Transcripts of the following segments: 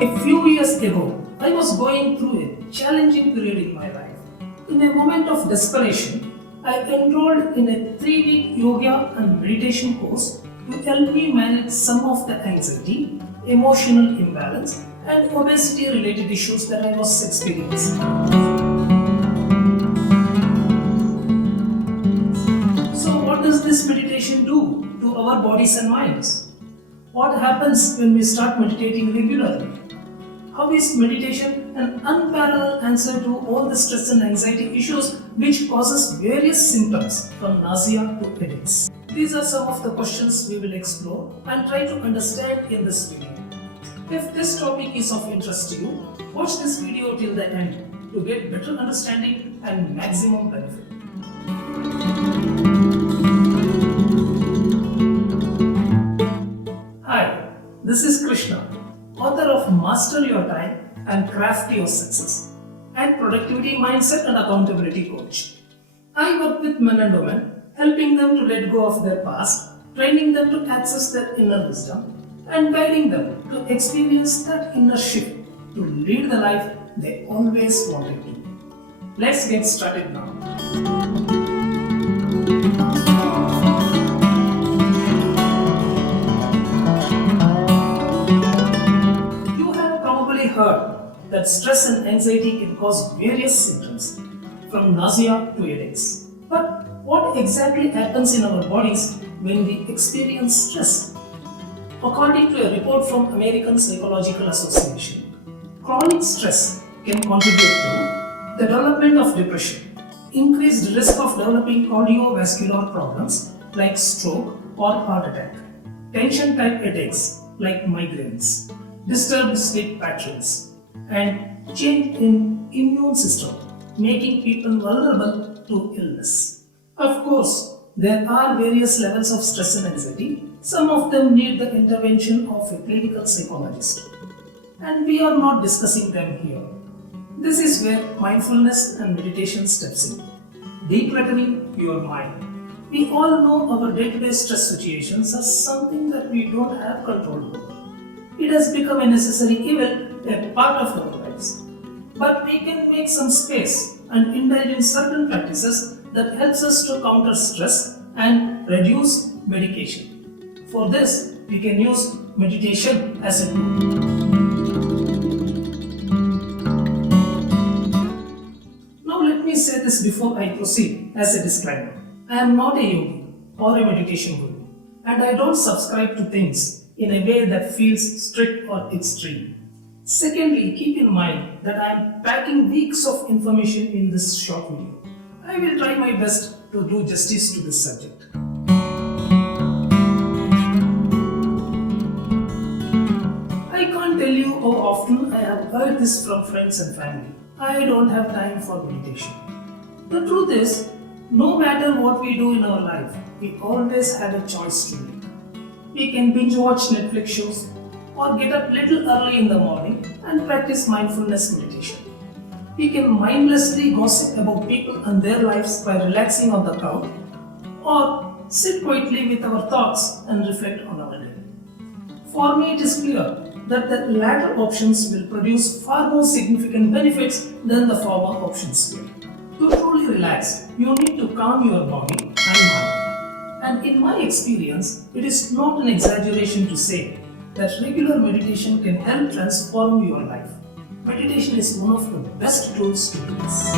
A few years ago, I was going through a challenging period in my life. In a moment of desperation, I enrolled in a 3-week yoga and meditation course to help me manage some of the anxiety, emotional imbalance, and obesity related issues that I was experiencing. So, what does this meditation do to our bodies and minds? What happens when we start meditating regularly? How is meditation an unparalleled answer to all the stress and anxiety issues which causes various symptoms from nausea to headaches? These are some of the questions we will explore and try to understand in this video. If this topic is of interest to you, watch this video till the end to get better understanding and maximum benefit. Hi, this is Krishna, author of Master Your Time and Craft Your Success, and Productivity Mindset and Accountability Coach. I work with men and women, helping them to let go of their past, training them to access their inner wisdom, and guiding them to experience that inner shift to lead the life they always wanted to. Let's get started now. Heard that stress and anxiety can cause various symptoms, from nausea to headaches. But what exactly happens in our bodies when we experience stress? According to a report from American Psychological Association, chronic stress can contribute to the development of depression, increased risk of developing cardiovascular problems like stroke or heart attack, tension-type headaches like migraines, disturbed sleep patterns, and change in immune system, making people vulnerable to illness. Of course, there are various levels of stress and anxiety. Some of them need the intervention of a clinical psychologist, and we are not discussing them here. This is where mindfulness and meditation steps in, decluttering your mind. We all know our day-to-day stress situations are something that we don't have control over. It has become a necessary evil, a part of our lives. But we can make some space and indulge in certain practices that helps us to counter stress and reduce medication. For this, we can use meditation as a tool. Now let me say this before I proceed as a disclaimer. I am not a yogi or a meditation guru, and I don't subscribe to things in a way that feels strict or extreme. Secondly, keep in mind that I am packing weeks of information in this short video. I will try my best to do justice to this subject. I can't tell you how often I have heard this from friends and family. I don't have time for meditation. The truth is, no matter what we do in our life, we always have a choice to make. We can binge watch Netflix shows or get up little early in the morning and practice mindfulness meditation. We can mindlessly gossip about people and their lives by relaxing on the couch, or sit quietly with our thoughts and reflect on our day. For me, it is clear that the latter options will produce far more significant benefits than the former options will. To truly relax, you need to calm your body and mind. And in my experience, it is not an exaggeration to say that regular meditation can help transform your life. Meditation is one of the best tools to do this.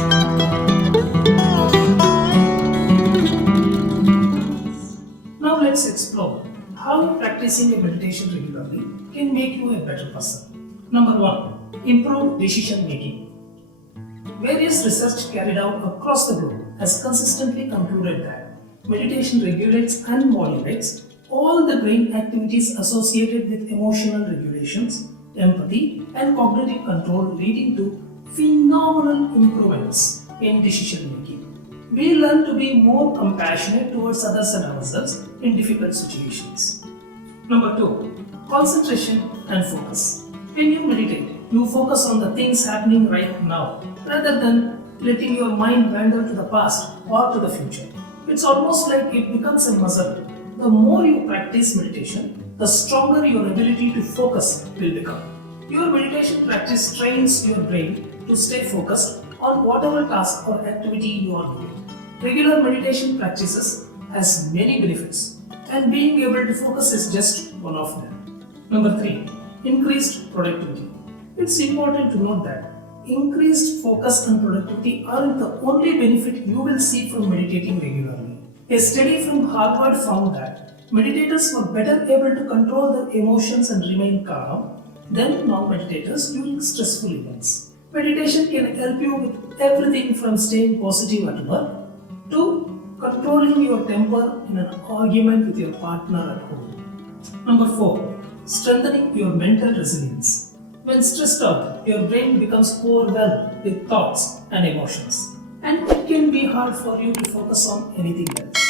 Now let's explore how practicing a meditation regularly can make you a better person. Number 1. Improve decision making. Various research carried out across the globe has consistently concluded that meditation regulates and modulates all the brain activities associated with emotional regulations, empathy, and cognitive control, leading to phenomenal improvements in decision making. We learn to be more compassionate towards others and ourselves in difficult situations. Number 2. Concentration and focus. When you meditate, you focus on the things happening right now rather than letting your mind wander to the past or to the future. It's almost like it becomes a muscle. The more you practice meditation, the stronger your ability to focus will become. Your meditation practice trains your brain to stay focused on whatever task or activity you are doing. Regular meditation practices has many benefits, and being able to focus is just one of them. Number 3. Increased productivity. It's important to note that increased focus and productivity aren't the only benefit you will see from meditating regularly. A study from Harvard found that meditators were better able to control their emotions and remain calm than non-meditators during stressful events. Meditation can help you with everything from staying positive at work to controlling your temper in an argument with your partner at home. Number 4. Strengthening your mental resilience. When stressed out, your brain becomes overwhelmed with thoughts and emotions, and it can be hard for you to focus on anything else.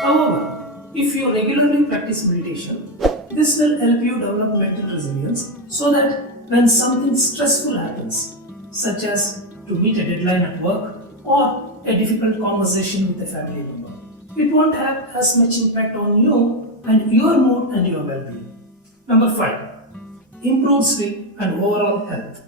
However, if you regularly practice meditation, this will help you develop mental resilience so that when something stressful happens, such as to meet a deadline at work or a difficult conversation with a family member, it won't have as much impact on you and your mood and your well-being. Number 5. Improve sleep and overall health.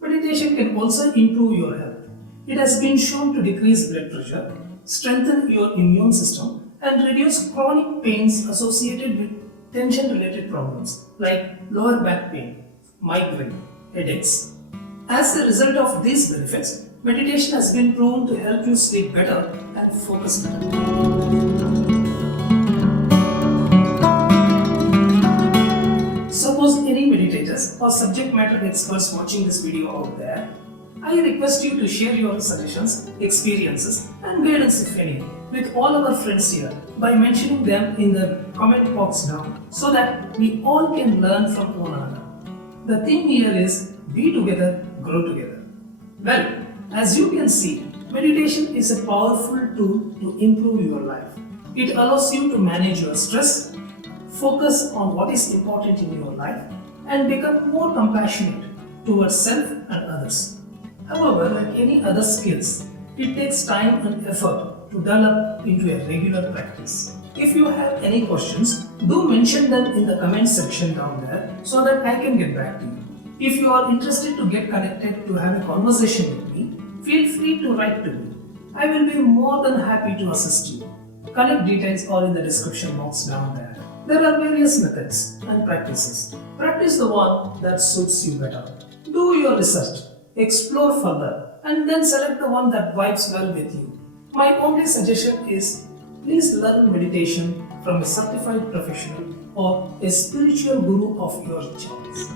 Meditation can also improve your health. It has been shown to decrease blood pressure, strengthen your immune system, and reduce chronic pains associated with tension-related problems like lower back pain, migraine, headaches. As a result of these benefits, meditation has been proven to help you sleep better and focus better. Suppose any meditators or subject matter experts watching this video out there, I request you to share your suggestions, experiences, and guidance if any with all our friends here by mentioning them in the comment box down so that we all can learn from one another. The thing here is be together, grow together. Well, as you can see, meditation is a powerful tool to improve your life. It allows you to manage your stress, focus on what is important in your life, and become more compassionate towards self and others. However, like any other skills, it takes time and effort to develop into a regular practice. If you have any questions, do mention them in the comment section down there so that I can get back to you. If you are interested to get connected to have a conversation with me, feel free to write to me. I will be more than happy to assist you. Connect details are in the description box down there. There are various methods and practices. Practice the one that suits you better. Do your research, explore further, and then select the one that vibes well with you. My only suggestion is please learn meditation from a certified professional or a spiritual guru of your choice.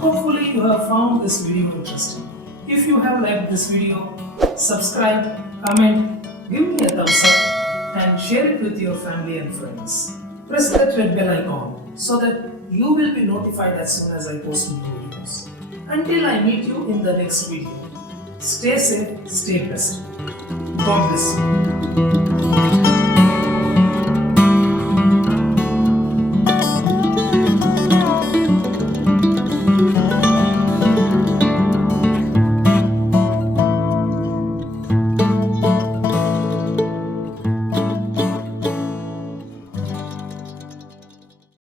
Hopefully you have found this video interesting. If you have liked this video, subscribe, comment, give me a thumbs up and share it with your family and friends. Press that red bell icon so that you will be notified as soon as I post new videos. Until I meet you in the next video, stay safe, stay blessed. God bless you.